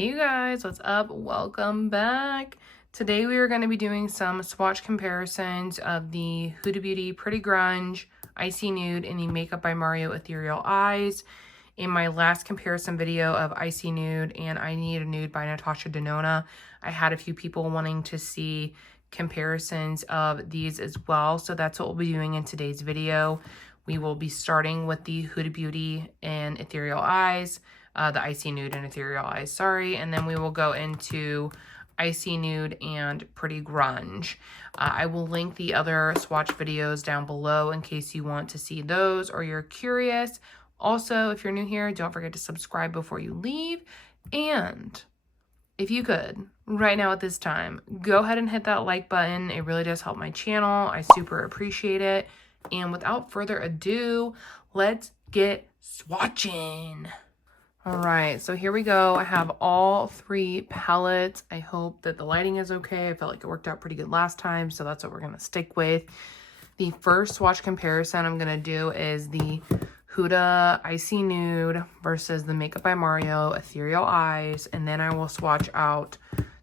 Hey guys, what's up? Welcome back. Today we are going to be doing some swatch comparisons of the Huda Beauty Pretty Grunge, Icy Nude, and the Makeup by Mario Ethereal Eyes. In my last comparison video of Icy Nude and I Need a Nude by Natasha Denona, I had a few people wanting to see comparisons of these as well, so that's what we'll be doing in today's video. We will be starting with the Huda Beauty and Ethereal Eyes, the Icy Nude and Ethereal Eyes, sorry, and then we will go into Icy Nude and Pretty Grunge. I will link the other swatch videos down below in case you want to see those or you're curious. Also, if you're new here, don't forget to subscribe before you leave. And if you could, right now at this time, go ahead and hit that like button. It really does help my channel. I super appreciate it. And without further ado, let's get swatching. All right, so here we go. I have all three palettes. I hope that the lighting is okay. I felt like it worked out pretty good last time, so that's what we're gonna stick with. The first swatch comparison I'm gonna do is the Huda Icy Nude versus the Makeup by Mario Ethereal Eyes, and then I will swatch out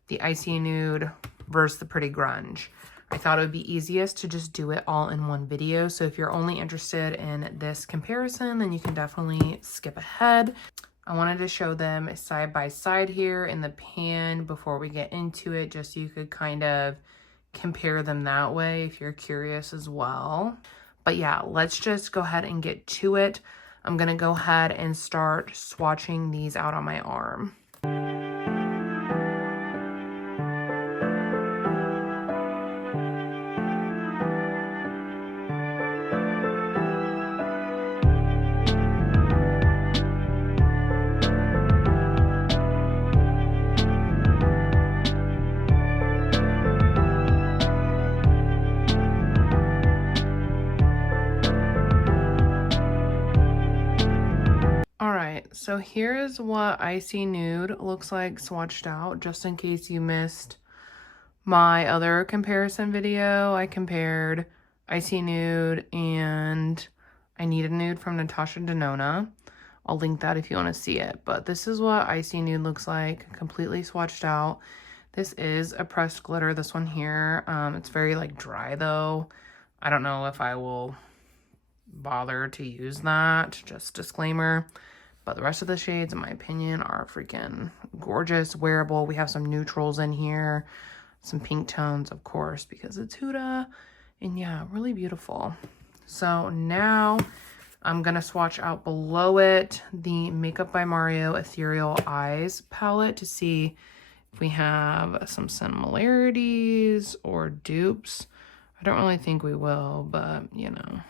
the Icy Nude versus the Pretty Grunge. I thought it would be easiest to just do it all in one video, so if you're only interested in this comparison, then you can definitely skip ahead. I wanted to show them side by side here in the pan before we get into it, just so you could kind of compare them that way if you're curious as well. But yeah, let's just go ahead and get to it. I'm gonna go ahead and start swatching these out on my arm. So here's what Icy Nude looks like swatched out, just in case you missed my other comparison video. I compared Icy Nude and I Need a Nude from Natasha Denona. I'll link that if you want to see it. But this is what Icy Nude looks like, completely swatched out. This is a pressed glitter, this one here. It's very like dry though. I don't know if I will bother to use that, just disclaimer. But the rest of the shades, in my opinion, are freaking gorgeous, wearable. We have some neutrals in here, some pink tones, of course, because it's Huda. And yeah, really beautiful. So now I'm going to swatch out below it the Makeup by Mario Ethereal Eyes palette to see if we have some similarities or dupes. I don't really think we will, but you know.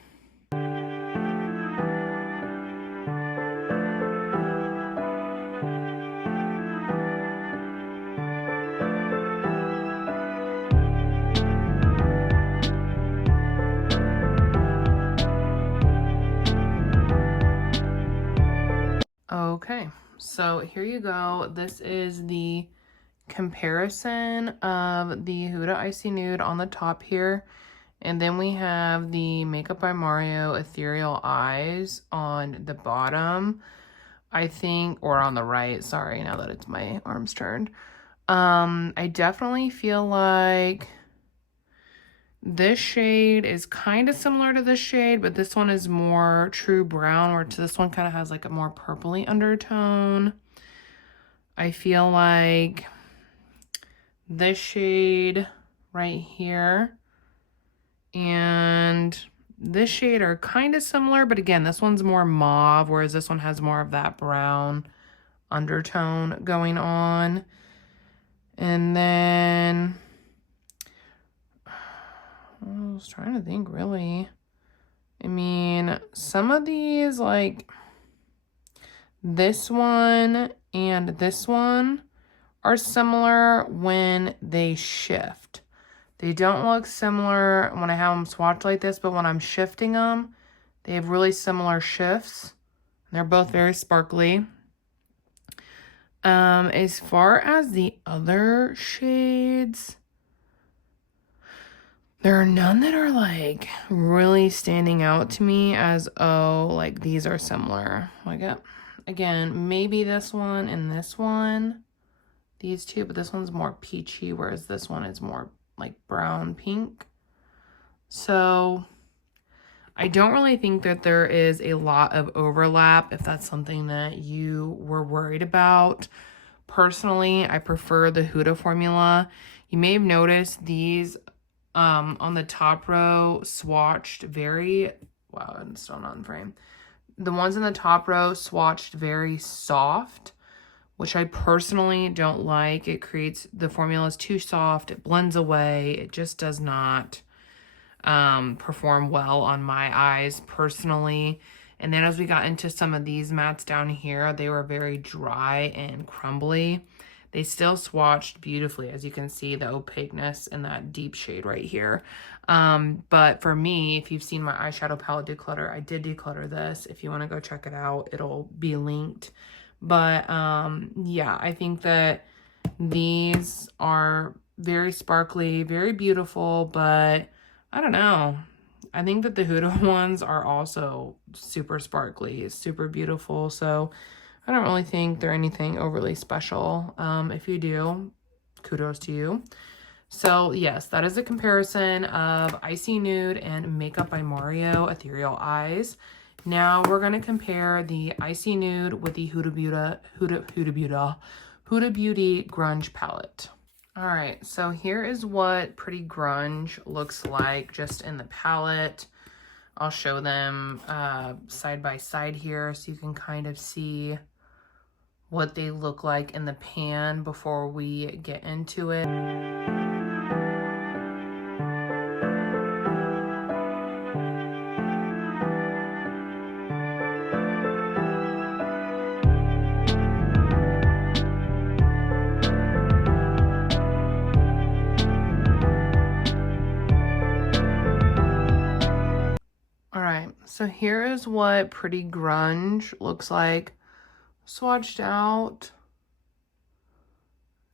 Okay, so here you go. This is the comparison of the Huda Icy Nude on the top here. And then we have the Makeup by Mario Ethereal Eyes on the bottom, I think, or on the right. Sorry, now that it's my arms turned. I definitely feel like this shade is kind of similar to this shade, but this one is more true brown, where this one kind of has like a more purpley undertone. I feel like this shade right here and this shade are kind of similar, but again, this one's more mauve, whereas this one has more of that brown undertone going on. And then I was trying to think, really. I mean, some of these, like this one and this one, are similar when they shift. They don't look similar when I have them swatched like this, but when I'm shifting them, they have really similar shifts. They're both very sparkly. As far as the other shades, there are none that are like really standing out to me as, oh, like these are similar. Like, again, maybe this one and this one, these two, but this one's more peachy, whereas this one is more like brown pink. So I don't really think that there is a lot of overlap if that's something that you were worried about. Personally, I prefer the Huda formula. You may have noticed these on the top row swatched very, wow, I'm still not in frame. The ones in the top row swatched very soft, which I personally don't like. It creates, the formula is too soft, it blends away, it just does not perform well on my eyes personally. And then as we got into some of these mattes down here, they were very dry and crumbly. They still swatched beautifully, as you can see the opaqueness in that deep shade right here. But for me, if you've seen my eyeshadow palette declutter, I did declutter this. If you want to go check it out, it'll be linked. But yeah, I think that these are very sparkly, very beautiful, but I don't know. I think that the Huda ones are also super sparkly, super beautiful. So I don't really think they're anything overly special. If you do, kudos to you. So yes, that is a comparison of Icy Nude and Makeup by Mario Ethereal Eyes. Now we're going to compare the Icy Nude with the Huda Beauty Grunge palette. All right, so here is what Pretty Grunge looks like just in the palette. I'll show them side by side here so you can kind of see what they look like in the pan before we get into it. So here is what Pretty Grunge looks like, swatched out.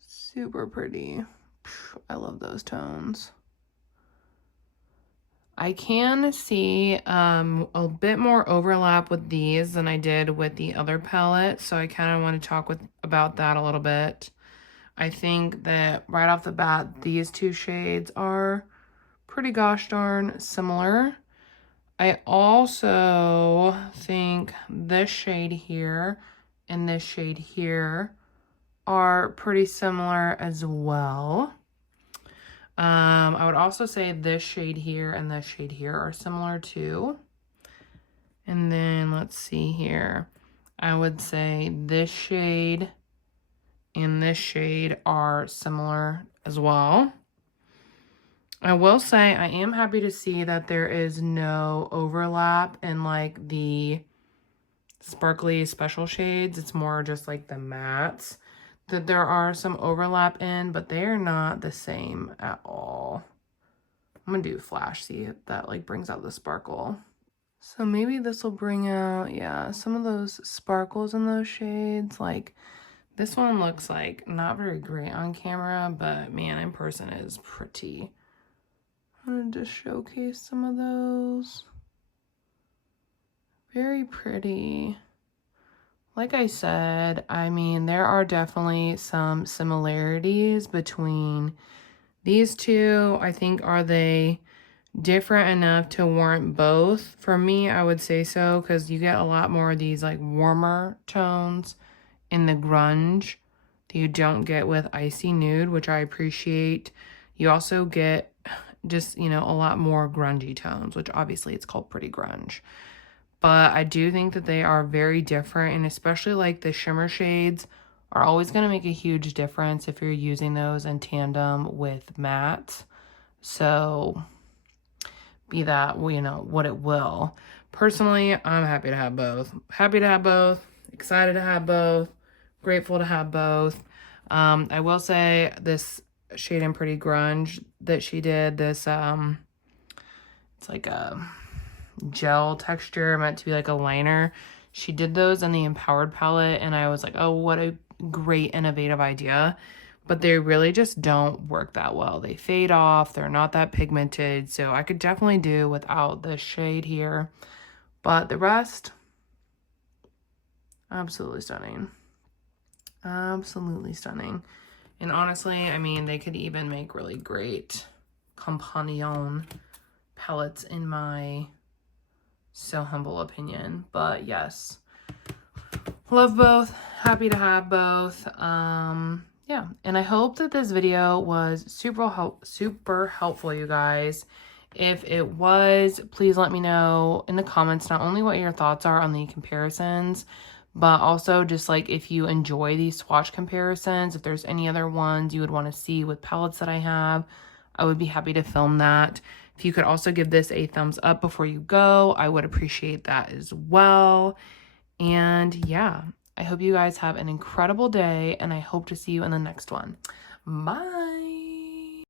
Super pretty. I love those tones. I can see a bit more overlap with these than I did with the other palette, so I kind of want to talk about that a little bit. I think that right off the bat, these two shades are pretty gosh darn similar. I also think this shade here and this shade here are pretty similar as well. I would also say this shade here and this shade here are similar too. And then let's see here. I would say this shade and this shade are similar as well. I will say I am happy to see that there is no overlap in like the sparkly special shades. It's more just like the mattes that there are some overlap in, but they are not the same at all. I'm gonna do flash, see if that like brings out the sparkle. So maybe this will bring out, yeah, some of those sparkles in those shades. Like this one looks like not very great on camera, but man, in person is pretty. I'm gonna just showcase some of those. Very pretty. Like I said, I mean, there are definitely some similarities between these two. I think, are they different enough to warrant both? For me, I would say so, because you get a lot more of these like warmer tones in the grunge that you don't get with Icy Nude, which I appreciate. You also get just, you know, a lot more grungy tones, which obviously it's called Pretty Grunge. But I do think that they are very different, and especially like the shimmer shades are always going to make a huge difference if you're using those in tandem with mattes. So be that, you know, what it will. Personally, I'm happy to have both. Happy to have both. Excited to have both. Grateful to have both. I will say this shade in Pretty Grunge that she did, this it's like a gel texture meant to be like a liner. She did those in the Empowered palette, and I was like, oh, what a great innovative idea. But they really just don't work that well. They fade off, they're not that pigmented, so I could definitely do without this shade here. But the rest, absolutely stunning. Absolutely stunning. And honestly, I mean, they could even make really great companion palettes in my so humble opinion. But yes, love both, happy to have both. Yeah, and I hope that this video was super helpful, you guys. If it was, please let me know in the comments not only what your thoughts are on the comparisons, but also just like if you enjoy these swatch comparisons, if there's any other ones you would want to see with palettes that I have, I would be happy to film that. If you could also give this a thumbs up before you go, I would appreciate that as well. And yeah, I hope you guys have an incredible day, and I hope to see you in the next one. Bye.